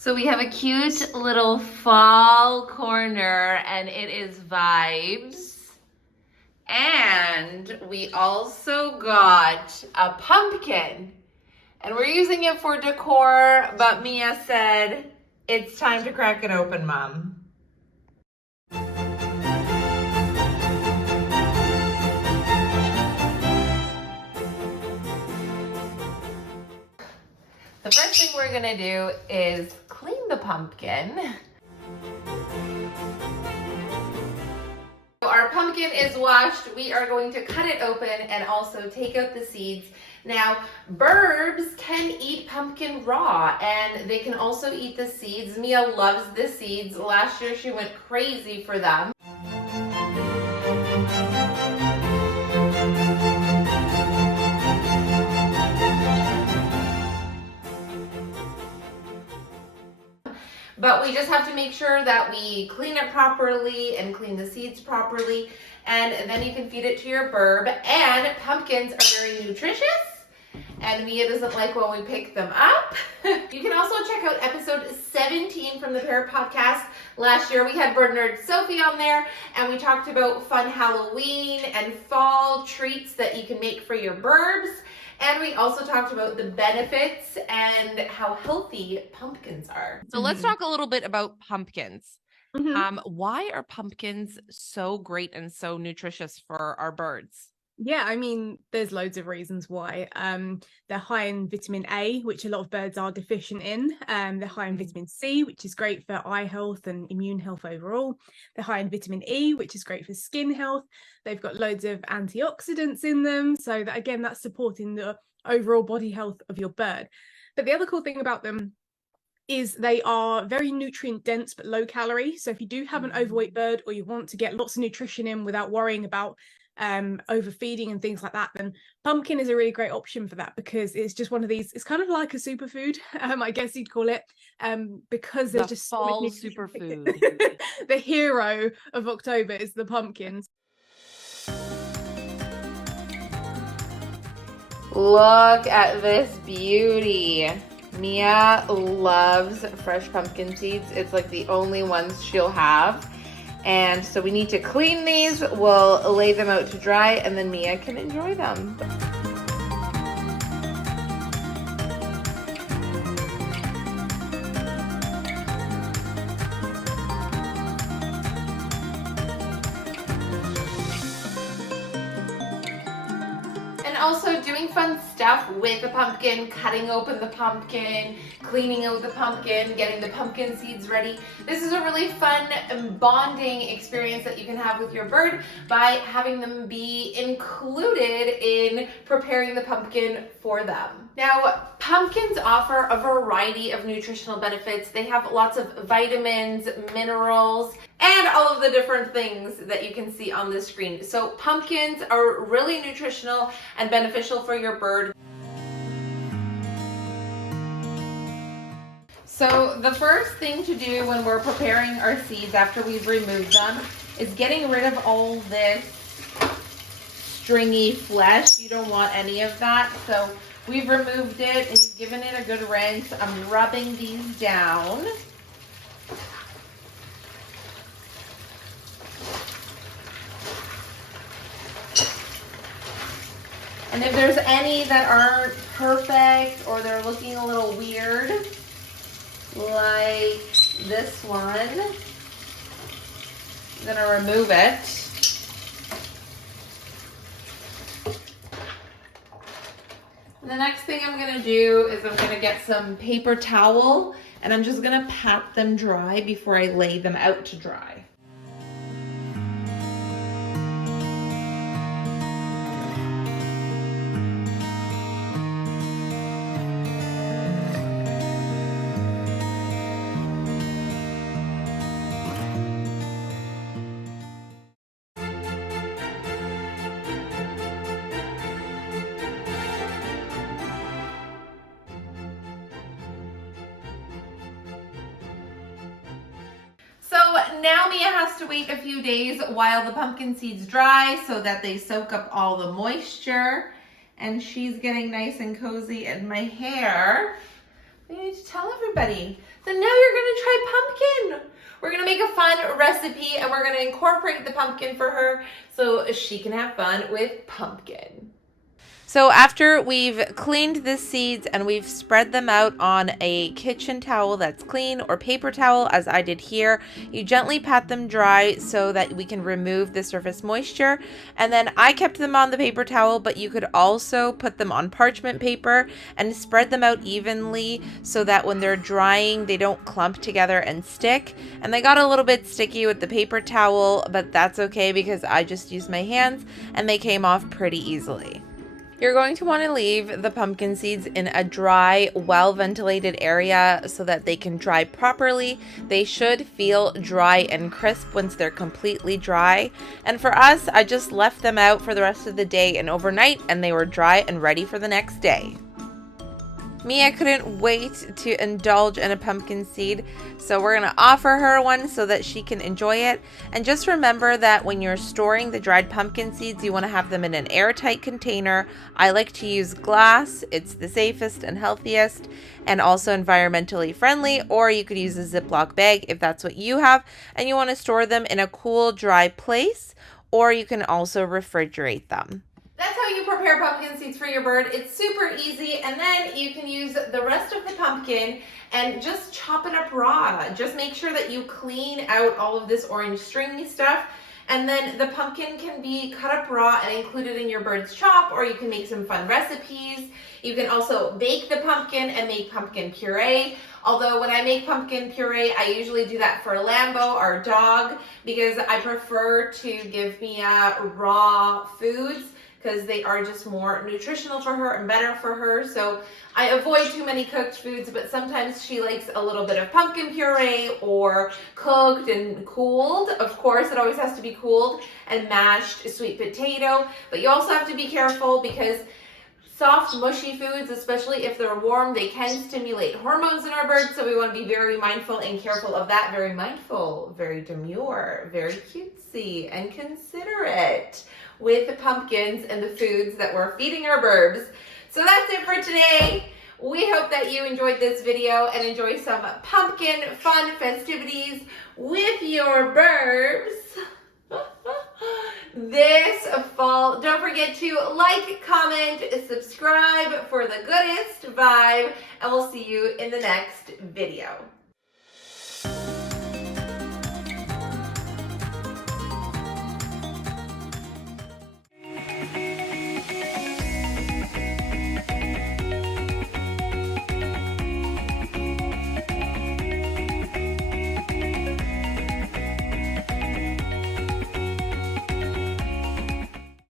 So we have a cute little fall corner and it is vibes. And we also got a pumpkin. And we're using it for decor, but Mia said, it's time to crack it open, Mom. The first thing we're gonna do is clean the pumpkin. Our pumpkin is washed. We are going to cut it open and also take out the seeds. Now, birds can eat pumpkin raw and they can also eat the seeds. Mia loves the seeds. Last year she went crazy for them. But we just have to make sure that we clean it properly and clean the seeds properly. And then you can feed it to your bird. And pumpkins are very nutritious. And Mia doesn't like when we pick them up. You can also check out episode 17 from the Parrot podcast. Last year we had bird nerd Sophie on there. And we talked about fun Halloween and fall treats that you can make for your birds. And we also talked about the benefits and how healthy pumpkins are. So let's talk a little bit about pumpkins. Mm-hmm. Why are pumpkins so great and so nutritious for our birds? Yeah, I mean, there's loads of reasons why. They're high in vitamin A, which a lot of birds are deficient in. They're high in vitamin C, which is great for eye health and immune health overall. They're high in vitamin E, which is great for skin health. They've got loads of antioxidants in them. So that, again, that's supporting the overall body health of your bird. But the other cool thing about them is they are very nutrient dense but low calorie. So if you do have an overweight bird or you want to get lots of nutrition in without worrying about overfeeding and things like that, then pumpkin is a really great option for that, because it's just one of these, it's kind of like a superfood, I guess you'd call it, because there's just fall superfood. The hero of October is the pumpkins. Look at this beauty. Mia loves fresh pumpkin seeds. It's like the only ones she'll have. And so we need to clean these. We'll lay them out to dry and then Mia can enjoy them. Also doing fun stuff with the pumpkin, cutting open the pumpkin, cleaning out the pumpkin, getting the pumpkin seeds ready. This is a really fun bonding experience that you can have with your bird by having them be included in preparing the pumpkin for them. Now, pumpkins offer a variety of nutritional benefits. They have lots of vitamins, minerals, and all of the different things that you can see on the screen. So pumpkins are really nutritional and beneficial for your bird. So the first thing to do when we're preparing our seeds after we've removed them is getting rid of all this stringy flesh. You don't want any of that. So we've removed it and you've given it a good rinse. I'm rubbing these down. And if there's any that aren't perfect or they're looking a little weird, like this one, I'm gonna remove it. And the next thing I'm gonna do is I'm gonna get some paper towel and I'm just gonna pat them dry before I lay them out to dry. Now Mia has to wait a few days while the pumpkin seeds dry so that they soak up all the moisture. And she's getting nice and cozy in my hair. I need to tell everybody. then now you're gonna try pumpkin. We're gonna make a fun recipe and we're gonna incorporate the pumpkin for her so she can have fun with pumpkin. So after we've cleaned the seeds and we've spread them out on a kitchen towel that's clean or paper towel, as I did here, you gently pat them dry so that we can remove the surface moisture. And then I kept them on the paper towel, but you could also put them on parchment paper and spread them out evenly so that when they're drying, they don't clump together and stick. And they got a little bit sticky with the paper towel, but that's okay because I just used my hands and they came off pretty easily. You're going to want to leave the pumpkin seeds in a dry, well-ventilated area so that they can dry properly. They should feel dry and crisp once they're completely dry. And for us, I just left them out for the rest of the day and overnight, and they were dry and ready for the next day. Mia couldn't wait to indulge in a pumpkin seed, so we're going to offer her one so that she can enjoy it. And just remember that when you're storing the dried pumpkin seeds, you want to have them in an airtight container. I like to use glass. It's the safest and healthiest and also environmentally friendly, or you could use a Ziploc bag if that's what you have and you want to store them in a cool, dry place, or you can also refrigerate them. That's how you prepare pumpkin seeds for your bird. It's super easy, and then you can use the rest of the pumpkin and just chop it up raw. Just make sure that you clean out all of this orange stringy stuff, and then the pumpkin can be cut up raw and included in your bird's chop, or you can make some fun recipes. You can also bake the pumpkin and make pumpkin puree. Although when I make pumpkin puree, I usually do that for Lambo, our dog, because I prefer to give Mia raw foods, because they are just more nutritional for her and better for her. So I avoid too many cooked foods, but sometimes she likes a little bit of pumpkin puree or cooked and cooled. Of course, it always has to be cooled, and mashed sweet potato. But you also have to be careful because soft, mushy foods, especially if they're warm, they can stimulate hormones in our birds. So we want to be very mindful and careful of that. Very mindful, very demure, very cutesy, and considerate with pumpkins and the foods that we're feeding our birds. So that's it for today. We hope that you enjoyed this video and enjoy some pumpkin fun festivities with your birds this fall. Don't forget to like, comment, subscribe for the goodest vibe, and we'll see you in the next video.